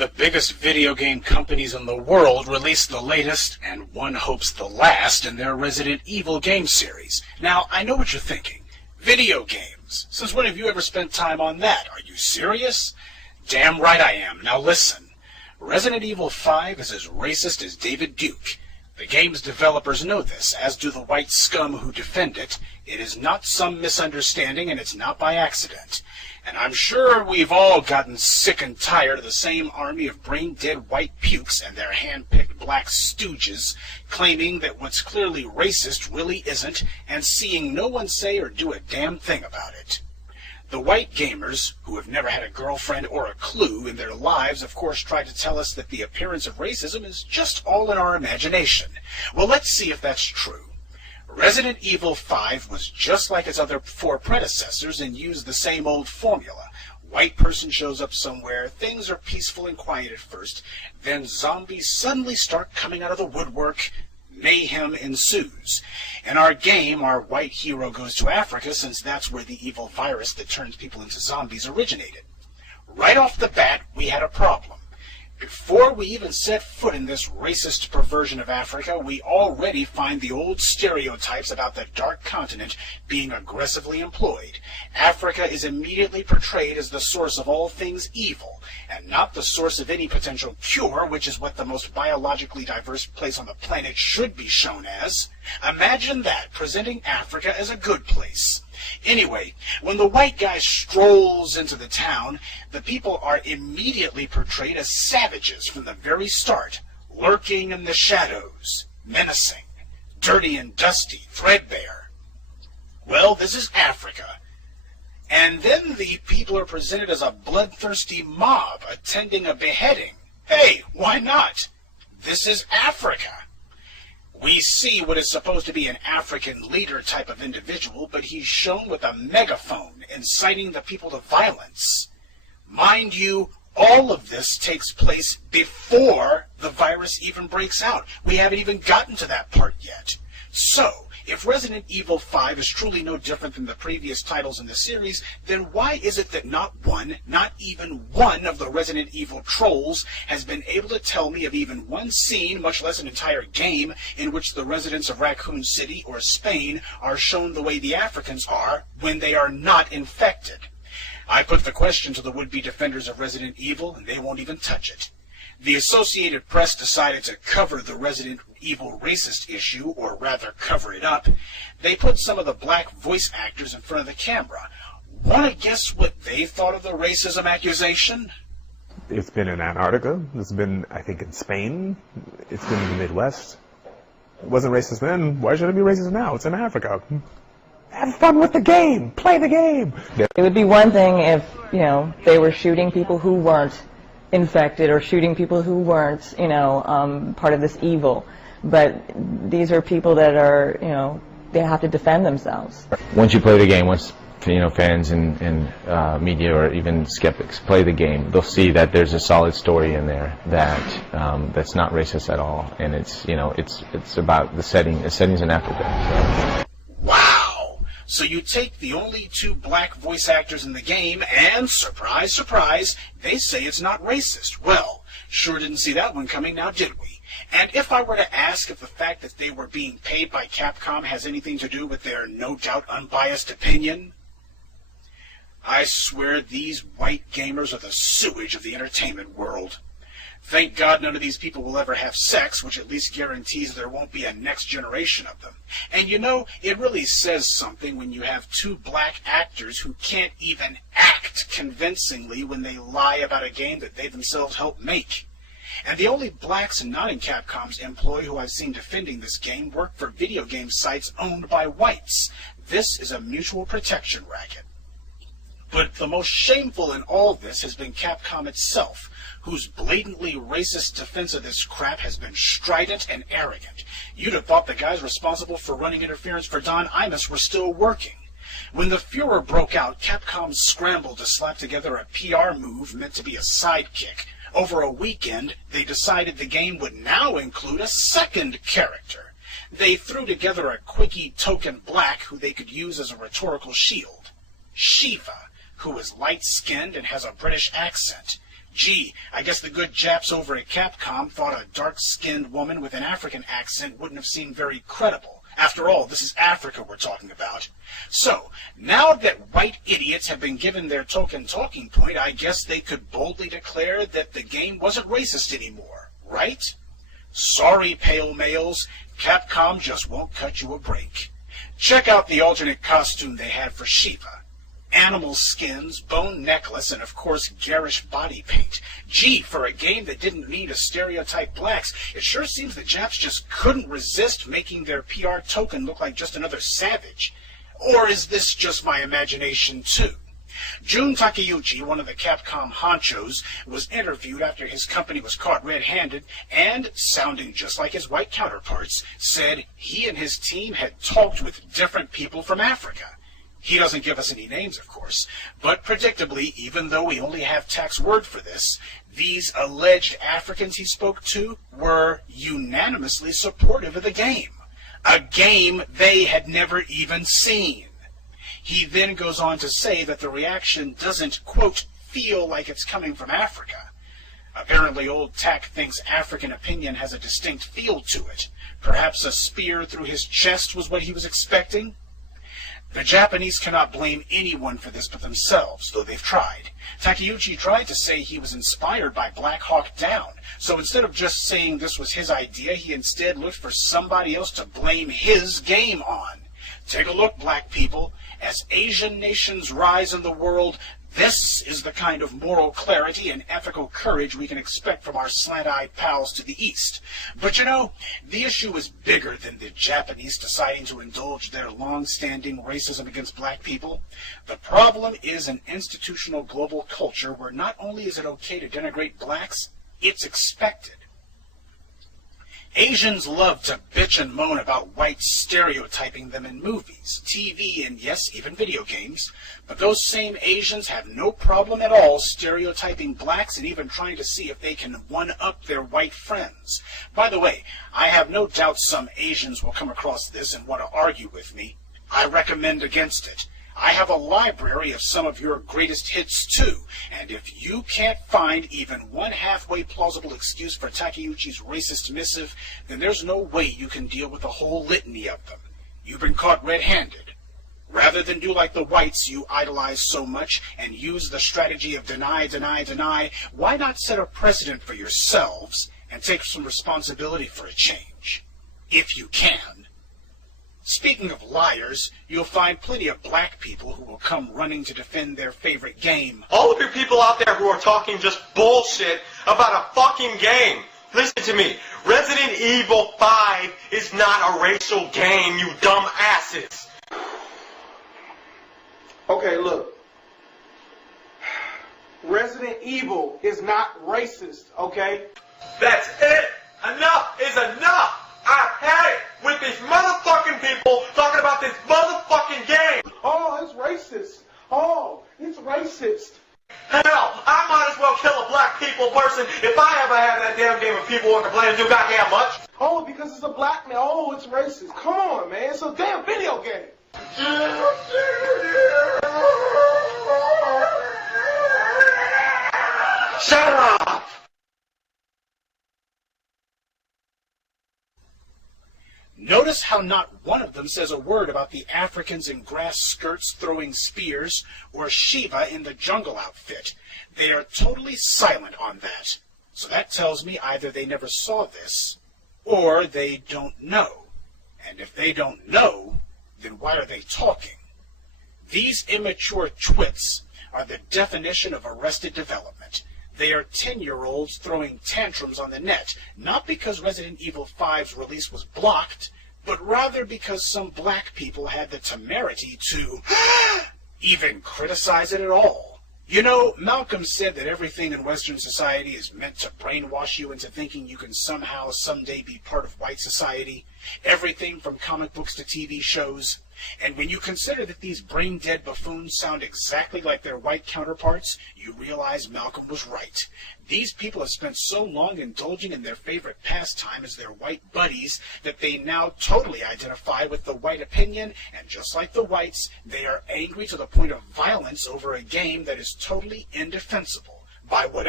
of the biggest video game companies in the world released the latest, and one hopes the last, in their Resident Evil game series. Now, I know what you're thinking. Video games. Since when have you ever spent time on that? Are you serious? Damn right I am. Now listen. Resident Evil 5 is as racist as David Duke. The game's developers know this, as do the white scum who defend it. It is not some misunderstanding, and it's not by accident. And I'm sure we've all gotten sick and tired of the same army of brain-dead white pukes and their hand-picked black stooges claiming that what's clearly racist really isn't, and seeing no one say or do a damn thing about it. The white gamers, who have never had a girlfriend or a clue in their lives, of course try to tell us that the appearance of racism is just all in our imagination. Well, let's see if that's true. Resident Evil 5 was just like its other four predecessors and used the same old formula. White person shows up somewhere, things are peaceful and quiet at first, then zombies suddenly start coming out of the woodwork. Mayhem ensues. In our game, our white hero goes to Africa since that's where the evil virus that turns people into zombies originated. Right off the bat, we had a problem. Before we even set foot in this racist perversion of Africa, we already find the old stereotypes about the dark continent being aggressively employed. Africa is immediately portrayed as the source of all things evil, and not the source of any potential cure, which is what the most biologically diverse place on the planet should be shown as. Imagine that, presenting Africa as a good place. Anyway, when the white guy strolls into the town, the people are immediately portrayed as savages from the very start, lurking in the shadows, menacing, dirty and dusty, threadbare. Well, this is Africa. And then the people are presented as a bloodthirsty mob attending a beheading. Hey, why not? This is Africa. We see what is supposed to be an African leader type of individual, but he's shown with a megaphone inciting the people to violence. Mind you, all of this takes place before the virus even breaks out. We haven't even gotten to that part yet. So, if Resident Evil 5 is truly no different than the previous titles in the series, then why is it that not even one of the Resident Evil trolls has been able to tell me of even one scene, much less an entire game, in which the residents of Raccoon City or Spain are shown the way the Africans are when they are not infected? I put the question to the would-be defenders of Resident Evil, and they won't even touch it. The Associated Press decided to cover the Resident Evil racist issue, or rather cover it up. They put some of the black voice actors in front of the camera. Want to guess what they thought of the racism accusation? It's been in Antarctica. It's been, I think, in Spain. It's been in the Midwest. It wasn't racist then. Why should it be racist now? It's in Africa. Have fun with the game. Play the game. It would be one thing if, they were shooting people who weren't infected or shooting people who weren't, part of this evil. But these are people that are, they have to defend themselves. Once you play the game, once fans and media or even skeptics play the game, they'll see that there's a solid story in there that that's not racist at all, and it's about the setting. The setting's in Africa. Wow! So you take the only two black voice actors in the game, and surprise, surprise, they say it's not racist. Well, sure didn't see that one coming, now did we? And if I were to ask if the fact that they were being paid by Capcom has anything to do with their no doubt unbiased opinion, I swear these white gamers are the sewage of the entertainment world. Thank God none of these people will ever have sex, which at least guarantees there won't be a next generation of them. And it really says something when you have two black actors who can't even act convincingly when they lie about a game that they themselves helped make. And the only blacks not in Capcom's employ who I've seen defending this game work for video game sites owned by whites. This is a mutual protection racket. But the most shameful in all this has been Capcom itself, whose blatantly racist defense of this crap has been strident and arrogant. You'd have thought the guys responsible for running interference for Don Imus were still working. When the furor broke out, Capcom scrambled to slap together a PR move meant to be a sidekick. Over a weekend, they decided the game would now include a second character. They threw together a quickie token black who they could use as a rhetorical shield. Shiva, who is light-skinned and has a British accent. Gee, I guess the good Japs over at Capcom thought a dark-skinned woman with an African accent wouldn't have seemed very credible. After all, this is Africa we're talking about. So, now that white idiots have been given their token talking point, I guess they could boldly declare that the game wasn't racist anymore, right? Sorry, pale males, Capcom just won't cut you a break. Check out the alternate costume they had for Shiva. Animal skins, bone necklace, and of course garish body paint. Gee, for a game that didn't mean to stereotype blacks, it sure seems the Japs just couldn't resist making their PR token look like just another savage. Or is this just my imagination too? Jun Takeuchi, one of the Capcom honchos, was interviewed after his company was caught red-handed and, sounding just like his white counterparts, said he and his team had talked with different people from Africa. He doesn't give us any names, of course, but predictably, even though we only have Tak's word for this, these alleged Africans he spoke to were unanimously supportive of the game. A game they had never even seen. He then goes on to say that the reaction doesn't, quote, feel like it's coming from Africa. Apparently old Tak thinks African opinion has a distinct feel to it. Perhaps a spear through his chest was what he was expecting? The Japanese cannot blame anyone for this but themselves, though they've tried. Takeuchi tried to say he was inspired by Black Hawk Down, so instead of just saying this was his idea, he instead looked for somebody else to blame his game on. Take a look, black people. As Asian nations rise in the world, this is the kind of moral clarity and ethical courage we can expect from our slant-eyed pals to the east. But you know, the issue is bigger than the Japanese deciding to indulge their long-standing racism against black people. The problem is an institutional global culture where not only is it okay to denigrate blacks, it's expected. Asians love to bitch and moan about whites stereotyping them in movies, TV, and yes, even video games. But those same Asians have no problem at all stereotyping blacks and even trying to see if they can one-up their white friends. By the way, I have no doubt some Asians will come across this and want to argue with me. I recommend against it. I have a library of some of your greatest hits too, and if you can't find even one halfway plausible excuse for Takeuchi's racist missive, then there's no way you can deal with the whole litany of them. You've been caught red-handed. Rather than do like the whites you idolize so much and use the strategy of deny, deny, deny, why not set a precedent for yourselves and take some responsibility for a change? If you can. Speaking of liars, you'll find plenty of black people who will come running to defend their favorite game. All of you people out there who are talking just bullshit about a fucking game, listen to me. Resident Evil 5 is not a racial game, you dumb asses. Okay, look. Resident Evil is not racist, okay? That's it! Enough is enough! I've had it with these motherfucking people talking about this motherfucking game! Oh, it's racist. Oh, it's racist. Hell, I might as well kill a black people person if I ever have that damn game and people want to complain too goddamn much. Oh, because it's a black man. Oh, it's racist. Come on, man. It's a damn video game. Shut up! Notice how not one of them says a word about the Africans in grass skirts throwing spears or Shiva in the jungle outfit. They are totally silent on that. So that tells me either they never saw this or they don't know. And if they don't know, then why are they talking? These immature twits are the definition of arrested development. They are 10-year-olds throwing tantrums on the net, not because Resident Evil 5's release was blocked, but rather because some black people had the temerity to even criticize it at all. You know, Malcolm said that everything in Western society is meant to brainwash you into thinking you can somehow, someday be part of white society. Everything from comic books to TV shows. And when you consider that these brain-dead buffoons sound exactly like their white counterparts, you realize Malcolm was right. These people have spent so long indulging in their favorite pastime as their white buddies that they now totally identify with the white opinion, and just like the whites, they are angry to the point of violence over a game that is totally indefensible by whatever